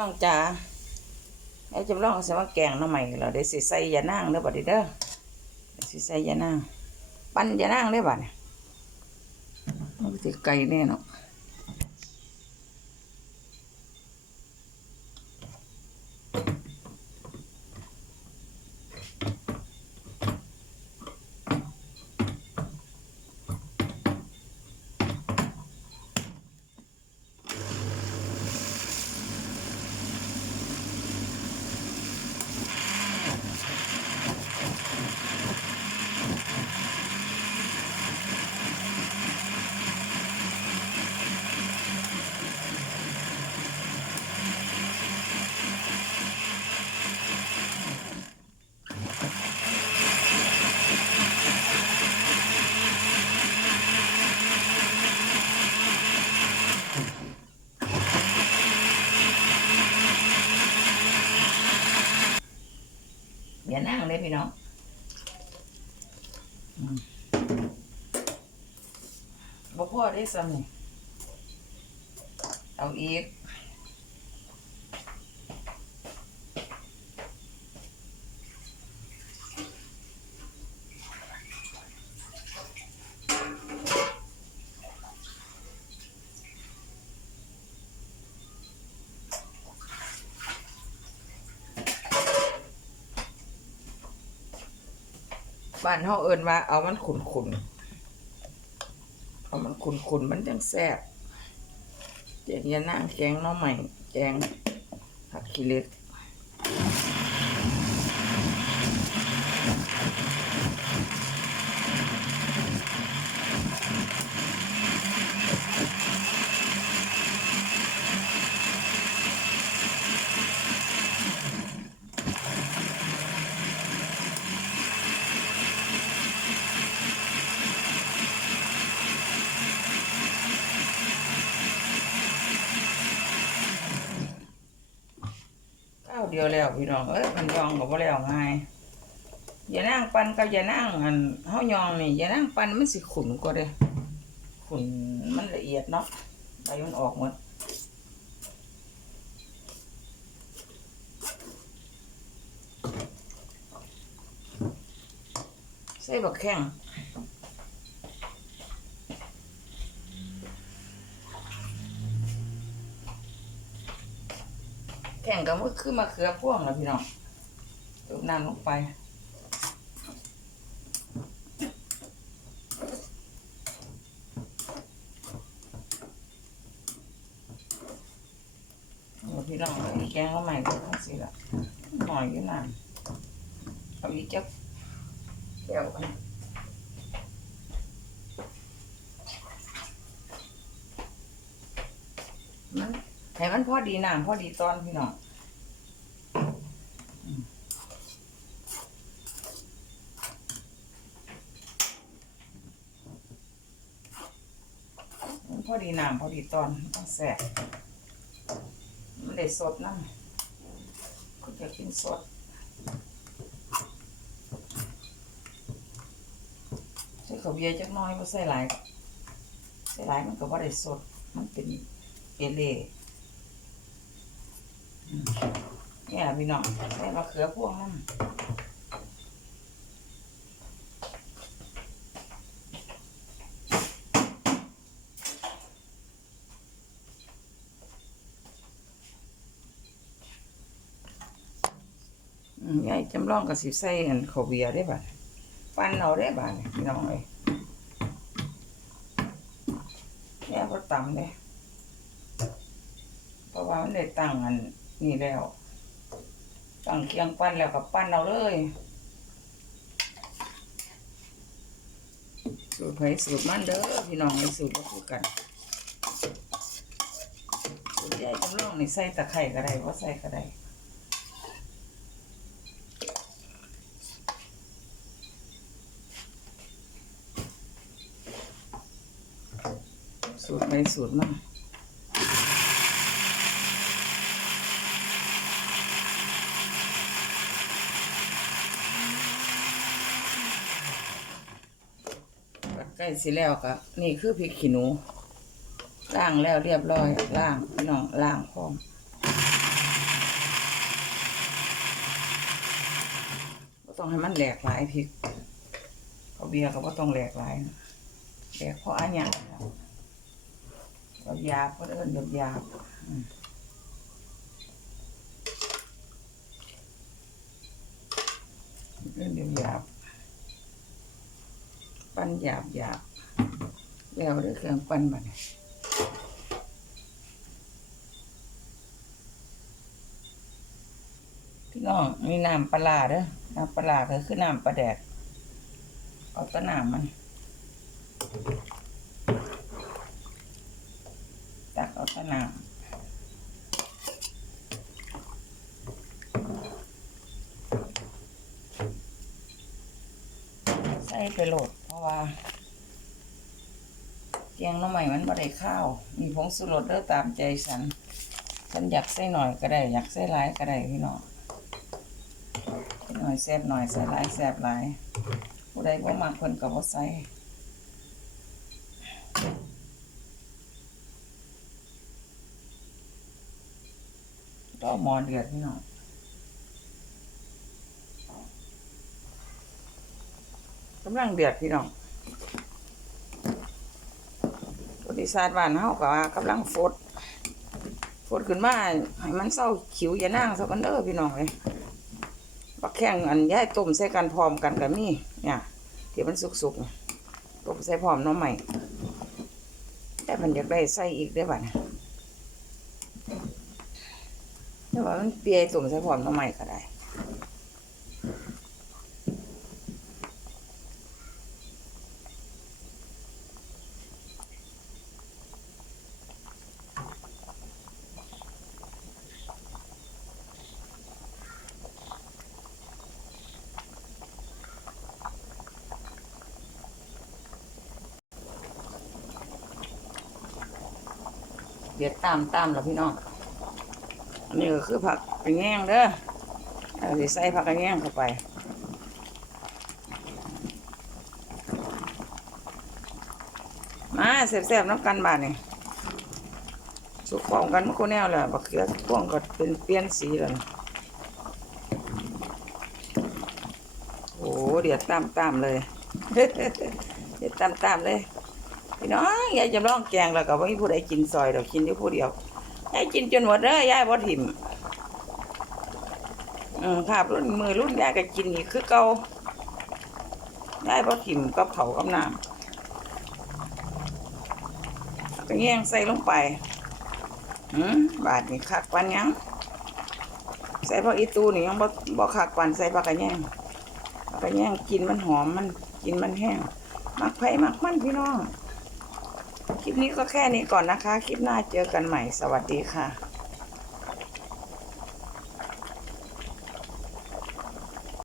น้องจ๋าไอ้จำลองสมาแกงน้ำใหม่เราได้สิใส่ยานางเด้อบัดนี้เด้อสิใส่ยานางปั้นยานางได้อบัดนี้มันก็สิไก่แน่เนาะ ยานางเลยพี่น้องบ่พอได้ซ้ำนี่เอาอีก บ้านเฮาเอิ้นว่าเอามันขุนขุนๆเอามันขุนขุนๆมันจังแซ่บเจียานางแกงน้องใหม่แกงผักขี้เล็ก เดียวแล้วพี่น้องเอ้ยมันยองก็บ่แล้วง่ายยานางปั่นกับยานางอันเฮายองนี่อย่านางปั่นมันสิขุนกว่าเด้ขุนมันละเอียดเนาะใบมันออกหมดใส่บักแข้ง แข่งกับมันคือมะเขือพ่วงแล้วพี่น้องเติมน้ำลงไปพี่น้องเอาอีแกงก็ใหม่ก็ต้องสิละหน่อยอยู่น้ำเอาอีกจักเดี๋ยวกันมัน ให้มันพอดีน้ำพอดีตอนพี่น้องพอดีน้ำพอดีตอนต้องแสบมันได้สดนะก็จะกินสดใส่ข้าวเบียจักน้อยไม่ใส่หลายใส่หลายมันก็บ่ได้สดมันเป็นเอเล่ อืมเนี่ยพี่น้องใส่มะเขือพวงน้ำอืมยายจำลองกับสิใส่อันขวเบียร์ได้บ่ะปั้นเอาได้บ่ะเนี่ยพี่น้องเอ้ยแย่ก็ตำเลยเพราะว่ามันได้ตั้งอัน นี่แล้วตั้งเคียงปั้นแล้วก็ปั้นเอาเลยสูตรไผสูตรมันเด้อพี่น้องในสูตรก็คือกันสูตรยายจำลองนี่ใส่ตะไคร้ก็ได้ว่าใส่ก็ได้สูตรไปสูตรมา ใล้สิแล้วก็นี่คือพริกขี้หนูล่างแล้วเรียบร้อยล่างพี่น้องล่างพร้อมต้องให้มันแหลกหลายพริกเขาเบียร์ก็ต้องแหลกหลายแหลกเพราะอันเนี้ยเราหยาบก็เอิญหยาบหยาบ ปั้นหยาบหยาบแล้วด้วยเครื่องปั้นบัดนี้พี่น้องมีน้ำปลาร้าเด้อน้ำปลาร้าก็คือน้ำปลาแดกเอาตะน้ำมันตักเอาตะน้ำใส่ไปโหลด ว่าแกงน้ำใหม่มันบ่ได้ข้าว มีผงสุรสเด้อตามใจฉัน ฉันอยากใส่หน่อยก็ได้ อยากใส่หลายก็ได้พี่น้องหน่อยแซ่บหน่อยใส่หลายแซ่บหลายผู้ใดบ่มักเพิ่นก็บ่ใส่ก็มอเดือดพี่น้อง กำลังเดือดพี่น้องบริษัทบ้านเฮาก็ว่ากำลังฟดฟดขึ้นมาให้มันเศร้าขิวอย่านั่งซะกันเด้อพี่น้องเอ้ยบักแข้งอันย้ายต้มใส่กันพร้อมกันก็มีเนี่ยที่มันสุกๆต้มใส่พร้อมน้องใหม่แต่มันอยากได้ใส่อีกได้บ่ะเนี่ยแต่ว่ามันเปียต้มใส่พร้อมน้องใหม่ก็ได้ เดี๋ยวตามตามแล้วพี่น้อง อันนี้ก็คือผักกระแยงเด้อเอาใส่ผักกระแยงเข้าไปมาแซ่บๆน้ำกันบาดนี่สุกพร้อมกันมันก็แนวแหละบักเขือพ่วงก็เป็นเปลี่ยนสีแล้วโอ้เดี๋ยวตามตามๆเลย เดี๋ยวตามตามๆเลย พี่น้องยายจำลองแกงแล้วก็บ่มีผู้ใดกินซอยดอกกินอยู่ผู้เดียวยายกินจนหมดเด้อยายบ่ถิ่มอืมครับรุ่นมือรุ่นยายก็กินอีกคือเก่ายายบ่ถิ่มกับเผากับน้ำก็แยงใส่ลงไปอืมบาดนี่คักปันยังใส่ผักอีตูนี่ยังบ่บ่คักปันใส่ผักกระแยงผักกระแยงกินมันหอมมันกินมันแห้งมักไผมักมันพี่น้อง คลิปนี้ก็แค่นี้ก่อนนะคะ คลิปหน้าเจอกันใหม่ สวัสดีค่ะ